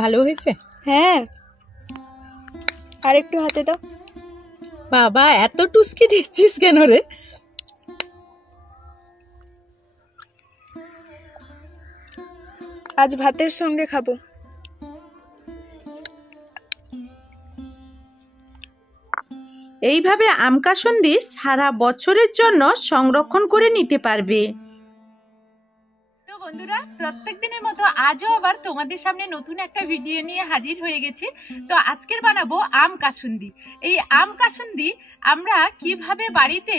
ভালো হয়েছে? হ্যাঁ, আর একটু হাতে দাও। বাবা, এত টুসকি দিচ্ছিস কেন রে? আজ ভাতের সঙ্গে খাবো। এইভাবে আম কাসুন্দি সারা বছরের জন্য সংরক্ষণ করে নিতে পারবে। তো বন্ধুরা, প্রত্যেক দিনের মতো আজও আবার তোমাদের সামনে নতুন একটা ভিডিও নিয়ে হাজির হয়ে গেছি। তো আজকের বানাবো আম কাসুন্দি। এই আম কাসুন্দি আমরা কিভাবে বাড়িতে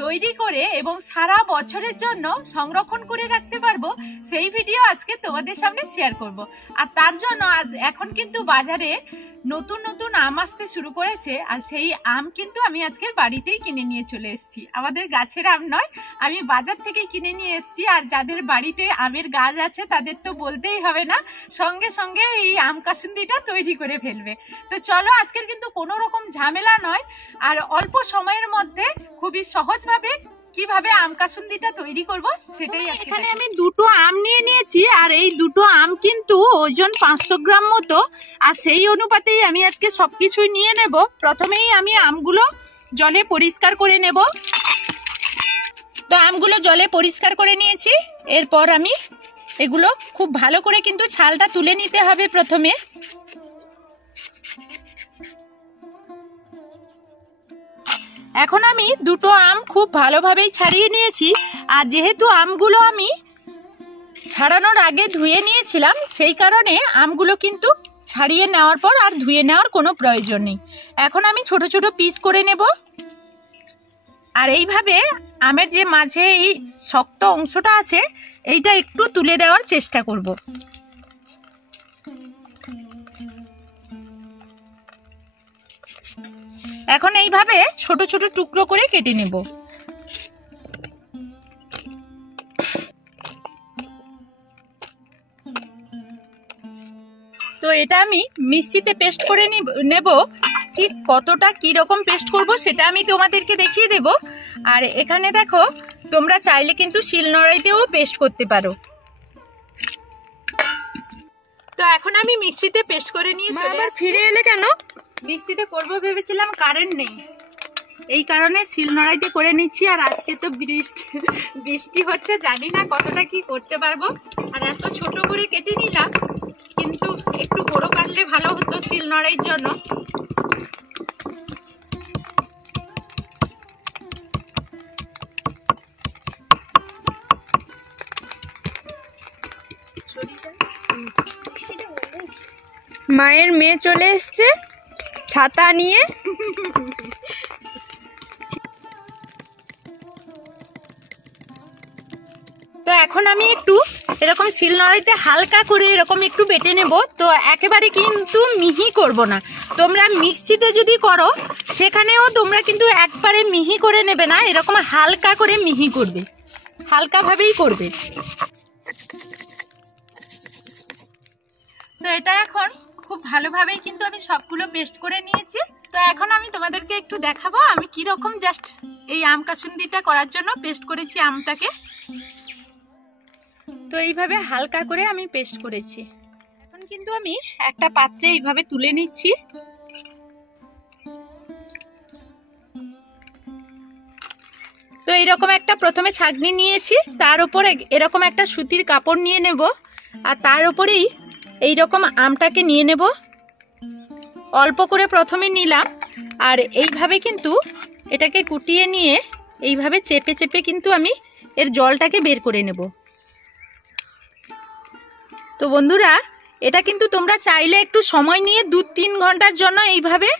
তৈরি করে এবং সারা বছরের জন্য সংরক্ষণ করে রাখতে পারবো, সেই ভিডিও আজকে তোমাদের সামনে শেয়ার করব। আর তার জন্য এখন কিন্তু বাজারে নতুন নতুন আম আসতে শুরু করেছে, আর সেই আম কিন্তু আমি আজকের বাড়িতেই কিনে নিয়ে চলে এসেছি। আমাদের গাছের আম নয়, আমি বাজার থেকেই কিনে নিয়ে এসেছি। আর যাদের বাড়িতে আমের গাছ আছে তাদের তো বলতেই হবে না, সঙ্গে সঙ্গে এই আম কাসুন্দিটা তৈরি করে ফেলবে। তো চলো, আজকের কিন্তু কোনো রকম ঝামেলা নয়, আর অল্প সময়ের মধ্যে খুবই সহজভাবে কিভাবে আম কাসুন্দিটা তৈরি করব সেটাই। এখানে আমি দুটো আম নিয়ে নিয়েছি, আর এই দুটো আম কিন্তু ওজন 500 গ্রাম মতো, আর সেই অনুপাতেই আমি আজকে সবকিছুই নিয়ে নেব। প্রথমেই আমি আমগুলো জলে পরিষ্কার করে নেব। তো আমগুলো জলে পরিষ্কার করে নিয়েছি। এরপর আমি এগুলো খুব ভালো করে কিন্তু ছালটা তুলে নিতে হবে প্রথমে। এখন আমি দুটো আম খুব ভালোভাবেই ছাড়িয়ে নিয়েছি, আর যেহেতু আমগুলো আমি ছাড়ানোর আগে ধুয়ে নিয়েছিলাম, সেই কারণে আমগুলো কিন্তু ছাড়িয়ে নেওয়ার পর আর ধুয়ে নেওয়ার কোনো প্রয়োজন নেই। এখন আমি ছোট ছোট পিস করে নেব। আর এইভাবে আমের যে মাঝে এই শক্ত অংশটা আছে, এইটা একটু তুলে দেওয়ার চেষ্টা করব। এখন এইভাবে ছোট ছোট টুকরো করে কেটে নেব। তো এটা আমি মিক্সিতে পেস্ট করে নেব। ঠিক কতটা কি রকম পেস্ট করব সেটা আমি তোমাদেরকে দেখিয়ে দেব। আর এখানে দেখো, তোমরা চাইলে কিন্তু শিলনোড়াইতেও পেস্ট করতে পারো। তো এখন আমি মিক্সিতে পেস্ট করে নিয়ে চলে আসছি। ফিরে এলে কেন? মিক্সিতে করব ভেবেছিলাম, কারেন্ট নেই, এই কারণে শিলনোড়াইতে করে নিচ্ছি। আর আজকে তো বৃষ্টি হচ্ছে, জানি না কতটা কি করতে পারবো। আর এত ছোট করে কেটে নিলাম, কিন্তু একটু বড় কাটলে ভালো হতো শিলনোড়াইয়ের জন্য। মায়ের মেয়ে চলে এসছে ছাতা নিয়ে। তো এখন আমি একটু এরকম শিলনোড়াইতে হালকা করে এরকম একটু বেটে নেব। তো একেবারে কিন্তু মিহি করব না। তোমরা মিক্সিতে যদি করো সেখানেও তোমরা কিন্তু একবারে মিহি করে নেবে না, এরকম হালকা করে মিহি করবে, হালকাভাবেই করবে। তো এটা এখন খুব ভালোভাবেই কিন্তু আমি সবগুলো পেস্ট করে নিয়েছি। তো এখন আমি তোমাদেরকে একটু দেখাবো আমি কি রকম জাস্ট এই আম কাসুন্দিটা করার জন্য পেস্ট করেছি আমটাকে। তো এইভাবে হালকা করে আমি পেস্ট করেছি। এখন কিন্তু আমি একটা পাত্রে এইভাবে তুলে নিচ্ছি। তো এইরকম একটা প্রথমে ছাঁকনি নিয়েছি, তার উপরে এরকম একটা সুতির কাপড় নিয়ে নেব, আর তার উপরেই এইরকম আমটাকে নিয়ে নেব। অল্প করে প্রথমে নিলাম, আর এইভাবে কিন্তু এটাকে কুটিয়ে নিয়ে এইভাবে চেপে চেপে কিন্তু আমি এর জলটাকে বের করে নেব। তো বন্ধুরা, এটা কিন্তু তোমরা চাইলে একটু সময় নিয়ে 2-3 ঘন্টার জন্য এইভাবে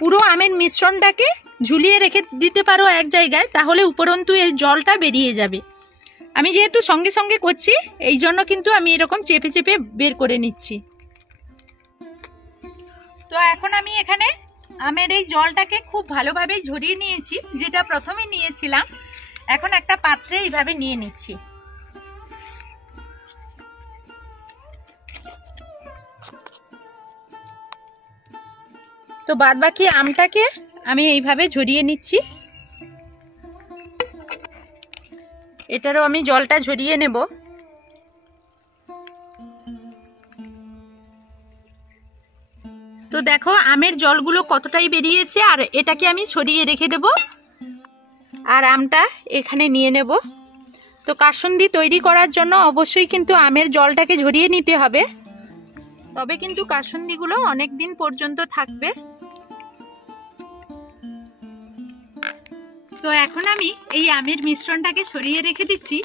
পুরো আমের মিশ্রণটাকে ঝুলিয়ে রেখে দিতে পারো এক জায়গায়, তাহলে উপরন্তু এর জলটা বেরিয়ে যাবে। আমি যেহেতু সঙ্গে সঙ্গে করছি, এই জন্য কিন্তু আমি এরকম চেপে চেপে বের করে নিচ্ছি। তো এখন আমি এখানে আমের এই জলটাকে খুব ভালোভাবে ঝরিয়ে নিয়েছি, যেটা প্রথমে নিয়েছিলাম। এখন একটা পাত্রে এইভাবে নিয়ে নিচ্ছি। তো বাদবাকি আমটাকে আমি এইভাবে ঝরিয়ে নিচ্ছি। এটারও আমি জলটা ঝরিয়ে নেব। তো দেখো আমের জলগুলো কতটাই বেরিয়েছে, আর এটাকে আমি সরিয়ে রেখে দেব। আর আমটা এখানে নিয়ে নেব। তো কাসুন্দি তৈরি করার জন্য অবশ্যই কিন্তু আমের জলটাকে ঝরিয়ে নিতে হবে, তবে কিন্তু কাসুন্দিগুলো অনেক দিন পর্যন্ত থাকবে। তো এখন আমি এই আমের মিশ্রণটাকে সরিয়ে রেখে দিচ্ছি।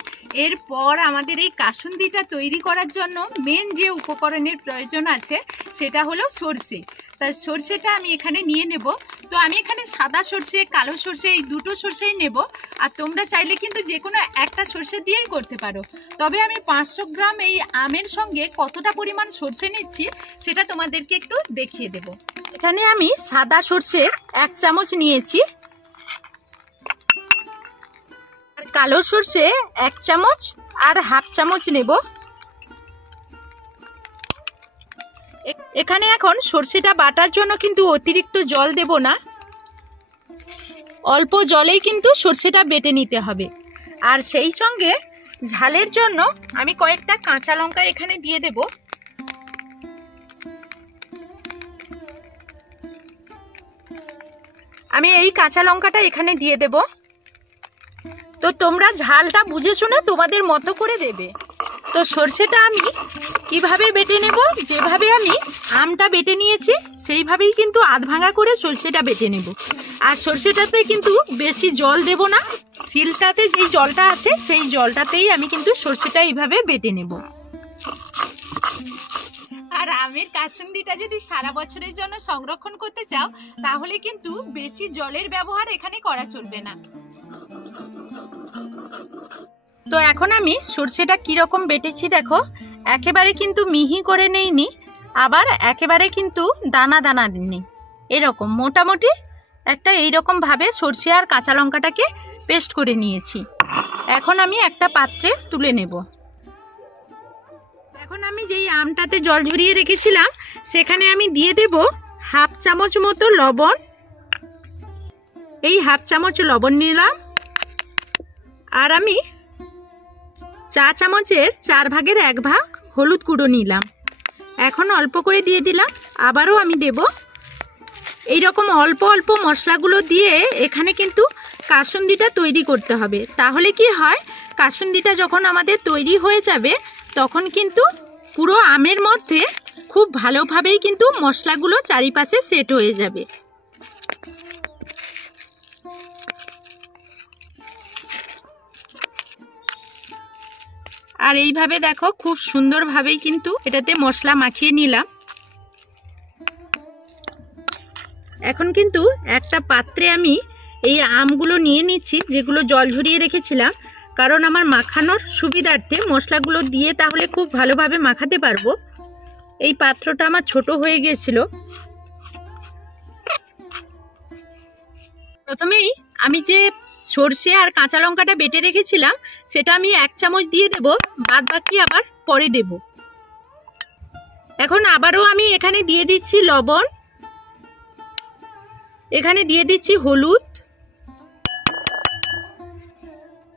এরপর আমাদের এই কাসুন্দিটা তৈরি করার জন্য মেন যে উপকরণের প্রয়োজন আছে সেটা হলো সরষে। তাই সরষেটা আমি এখানে নিয়ে নেব। তো আমি এখানে সাদা সরষে, কালো সরষে এই দুটো সরষেই নেব। আর তোমরা চাইলে কিন্তু যে কোনো একটা সরষে দিয়েই করতে পারো। তবে আমি 500 গ্রাম এই আমের সঙ্গে কতটা পরিমাণ সরষে নিচ্ছি সেটা তোমাদেরকে একটু দেখিয়ে দেব। এখানে আমি সাদা সরষে 1 চামচ নিয়েছি, আর কালো সরষে 1 চামচ আর হাফ চামচ নেব। এখানে এখন সরষেটা বাটার জন্য কিন্তু অতিরিক্ত জল দেব না, অল্প জলেই কিন্তু সরষেটা বেটে নিতে হবে। আর সেই সঙ্গে ঝালের জন্য আমি কয়েকটা কাঁচা লঙ্কা এখানে দিয়ে দেব। আমি এই কাঁচা লঙ্কাটা এখানে দিয়ে দেব। তো তোমরা ঝালটা বুঝে শুনে তোমাদের মতো করে দেবে। তো সরষেটা আমি কিভাবে বেটে নেব, যেভাবে আমি আমটা বেটে নিয়েছি সেইভাবেই কিন্তু আধ ভাঙা করে সরষেটা বেটে নেব। আর সরষেটাতে কিন্তু বেশি জল দেব না, শিলটাতে যেই জলটা আছে সেই জলটাতেই আমি কিন্তু সরষেটা এইভাবে বেটে নেব। আর আমের কাসুন্দিটা যদি সারা বছরের জন্য সংরক্ষণ করতে চাও তাহলে কিন্তু বেশি জলের ব্যবহার এখানে করা চলবে না। তো এখন আমি সরষেটা কিরকম বেটেছি দেখো, একেবারে কিন্তু মিহি করে নেইনি, আবার একেবারে কিন্তু দানা দানা নেই, এরকম মোটামুটি একটা এইরকম ভাবে সরষে আর কাঁচা লঙ্কাটাকে পেস্ট করে নিয়েছি। এখন আমি একটা পাত্রে তুলে নেব। এখন আমি যেই আমটাতে জল ঝরিয়ে রেখেছিলাম সেখানে আমি দিয়ে দেব হাফ চামচ মতো লবণ। এই হাফ চামচ লবণ নিলাম, আর আমি চা চামচের 4 ভাগের 1 ভাগ হলুদ গুঁড়ো নিলাম। এখন অল্প করে দিয়ে দিলাম, আবারও আমি দেব। এই রকম অল্প অল্প মশলাগুলো দিয়ে এখানে কিন্তু কাসুন্দিটা তৈরি করতে হবে। তাহলে কি হয়, কাসুন্দিটা যখন আমাদের তৈরি হয়ে যাবে তখন কিন্তু পুরো আমের মধ্যে খুব ভালোভাবেই কিন্তু মশলাগুলো চারিপাশে সেট হয়ে যাবে। আর এইভাবে দেখো খুব সুন্দরভাবেই কিন্তু এটাতে মশলা মাখিয়ে নিলাম। এখন কিন্তু একটা পাত্রে আমি এই আমগুলো নিয়ে নিচ্ছি যেগুলো জল ঝরিয়ে রেখেছিলাম, কারণ আমার মাখানোর সুবিধার্থে মশলাগুলো দিয়ে তাহলে খুব ভালোভাবে মাখাতে পারবো। এই পাত্রটা আমার ছোট হয়ে গিয়েছিল। প্রথমেই আমি যে সরষে আর কাঁচা লঙ্কাটা বেটে রেখেছিলাম সেটা আমি 1 চামচ দিয়ে দেব, বাদ বাকি আবার পরে দেব। এখন আবারও আমি এখানে দিয়ে দিচ্ছি লবণ, এখানে দিয়ে দিচ্ছি হলুদ,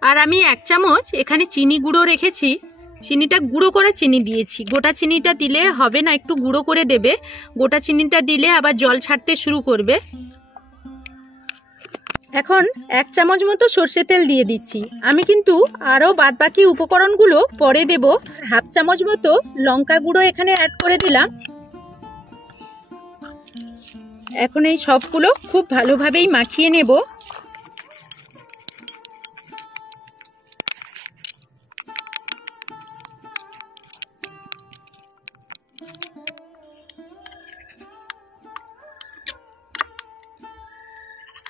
আর আমি 1 চামচ এখানে চিনি গুঁড়ো রেখেছি। চিনিটা গুঁড়ো করে চিনি দিয়েছি, গোটা চিনিটা দিলে হবে না, একটু গুঁড়ো করে দেবে। গোটা চিনিটা দিলে আবার জল ছাড়তে শুরু করবে। এখন 1 চামচ মতো সরষে তেল দিয়ে দিচ্ছি। আমি কিন্তু আরও বাদ বাকি উপকরণগুলো পরে দেব। হাফ চামচ মতো লঙ্কা গুঁড়ো এখানে অ্যাড করে দিলাম। এখন এই সবগুলো খুব ভালোভাবেই মাখিয়ে নেব।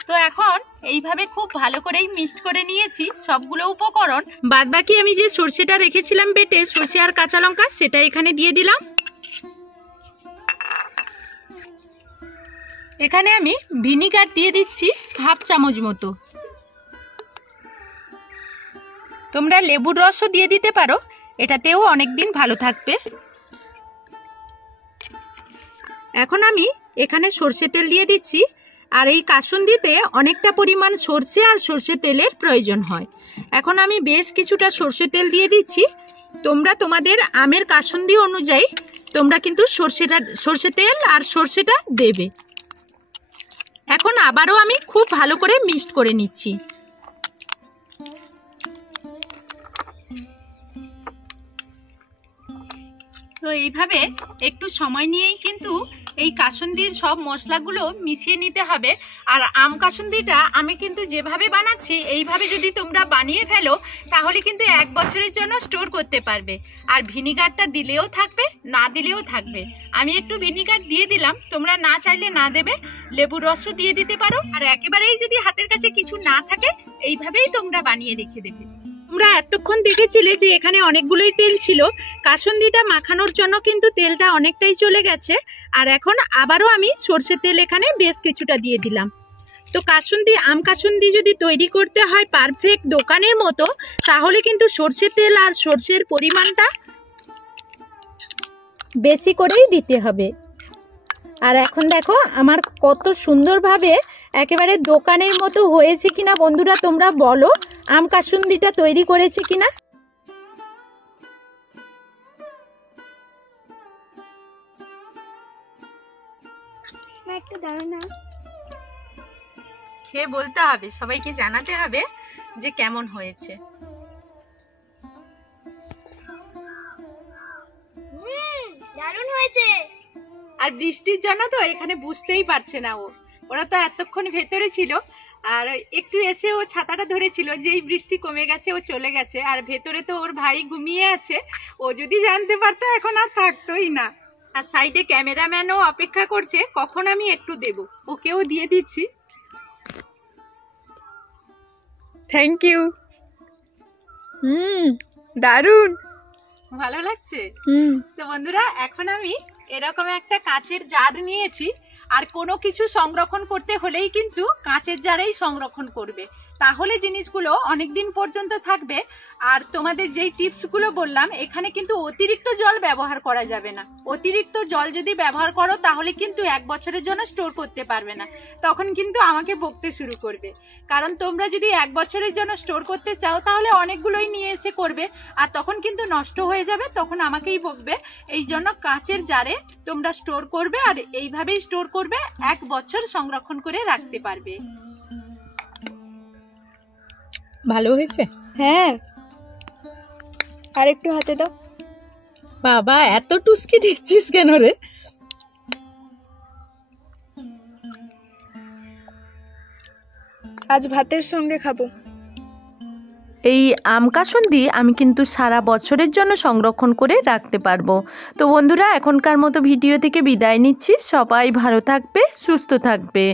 তো এখন এইভাবে খুব ভালো করেই মিক্সড করে নিয়েছি সবগুলো উপকরণ। বাদ বাকি আমি যে সরষেটা রেখেছিলাম বেটে, সরষে আর কাঁচা লঙ্কা, সেটা এখানে দিয়ে দিলাম। এখানে আমি ভিনিগার দিয়ে দিচ্ছি হাফ চামচ মতো। তোমরা লেবুর রসও দিয়ে দিতে পারো, এটাতেও অনেক দিন ভালো থাকবে। এখন আমি এখানে সরষে তেল দিয়ে দিচ্ছি। আর এই কাসুন্দিতে অনেকটা পরিমাণ সরষে আর সরষে তেলের প্রয়োজন হয়। এখন আমি বেশ কিছুটা সরষে তেল দিয়ে দিচ্ছি। তোমরা তোমাদের আমের কাসুন্দি অনুযায়ী তোমরা কিন্তু সর্ষে তেল আর সর্ষেটা দেবে। এখন আবারও আমি খুব ভালো করে মিক্সড করে নিচ্ছি। তো এইভাবে একটু সময় নিয়েই কিন্তু এই কাসুন্দির সব মশলাগুলো মিশিয়ে নিতে হবে। আর আম কাসুন্দিটা আমি কিন্তু যেভাবে বানাচ্ছি এইভাবে যদি তোমরা বানিয়ে ফেলো তাহলে কিন্তু 1 বছরের জন্য স্টোর করতে পারবে। আর ভিনিগারটা দিলেও থাকবে, না দিলেও থাকবে। আমি একটু ভিনিগার দিয়ে দিলাম, তোমরা না চাইলে না দেবে, লেবুর রসও দিয়ে দিতে পারো। আর একেবারেই যদি হাতের কাছে কিছু না থাকে এইভাবেই তোমরা বানিয়ে রেখে দেবে। তোমরা এতক্ষণ দেখেছিলে যে এখানে অনেকগুলোই তেল ছিল, কাসুন্দিটা মাখানোর জন্য কিন্তু তেলটা অনেকটাই চলে গেছে। আর এখন আবারও আমি সর্ষের তেল এখানে বেশ কিছুটা দিয়ে দিলাম। তো কাসুন্দি, আম কাসুন্দি যদি তৈরি করতে হয় পারফেক্ট দোকানের মতো, তাহলে কিন্তু সর্ষের তেল আর সর্ষের পরিমাণটা বেশি করেই দিতে হবে। আর এখন দেখো আমার কত সুন্দরভাবে একেবারে দোকানের মতো হয়েছে কিনা বন্ধুরা তোমরা বলো, আম কাসুন্দিটা তৈরি করেছে কিনা। একটু দাঁড়া না, খেয়ে বলতে হবে, সবাইকে জানাতে হবে যে কেমন হয়েছে। দারুণ হয়েছে। আর বৃষ্টির জন্য তো এখানে বুঝতেই পারছে না ওরা তো এতক্ষণ ভেতরে ছিল, আর একটু এসে ও ছাতাটা ধরেছিল, যেই বৃষ্টি কমে গেছে ও চলে গেছে। আর ভেতরে তো ওর ভাই ঘুমিয়ে আছে, ও যদি জানতে পারতো এখন আর থাকতোই না। আর সাইডে ক্যামেরাম্যানও অপেক্ষা করছে কখন আমি একটু দেব, ওকেও দিয়ে দিচ্ছি। Thank you. দারুণ ভালো লাগছে। হুম। তো বন্ধুরা এখন আমি এরকম একটা কাঁচের জার নিয়েছি। আর কোনো কিছু সংরক্ষণ করতে হলেই কিন্তু কাঁচের জারেই সংরক্ষণ করবে, তাহলে জিনিসগুলো অনেক দিন পর্যন্ত থাকবে। আর তোমাদের যেই টিপসগুলো বললাম, এখানে কিন্তু অতিরিক্ত জল ব্যবহার করা যাবে না। অতিরিক্ত জল যদি ব্যবহার করো তাহলে কিন্তু 1 বছরের জন্য স্টোর করতে পারবে না, তখন কিন্তু আমাকে বকতে শুরু করবে। কারণ তোমরা যদি 1 বছরের জন্য স্টোর করতে চাও তাহলে অনেকগুলোই নিয়ে এসে করবে, আর তখন কিন্তু নষ্ট হয়ে যাবে, তখন আমাকেই বকবে। এই জন্য কাঁচের জারে তোমরা স্টোর করবে, আর এইভাবেই স্টোর করবে, 1 বছর সংরক্ষণ করে রাখতে পারবে। ভালো হয়েছে? হ্যাঁ, আর একটু হাতে দাও। বাবা এত টুসকি দিচ্ছিস কেন রে? আজ ভাতের সঙ্গে খাবো। এই আম কাসুন্দি আমি কিন্তু সারা বছরের জন্য সংরক্ষণ করে রাখতে পারবো। তো বন্ধুরা এখনকার মতো ভিডিও থেকে বিদায় নিচ্ছি। সবাই ভালো থাকবে, সুস্থ থাকবে।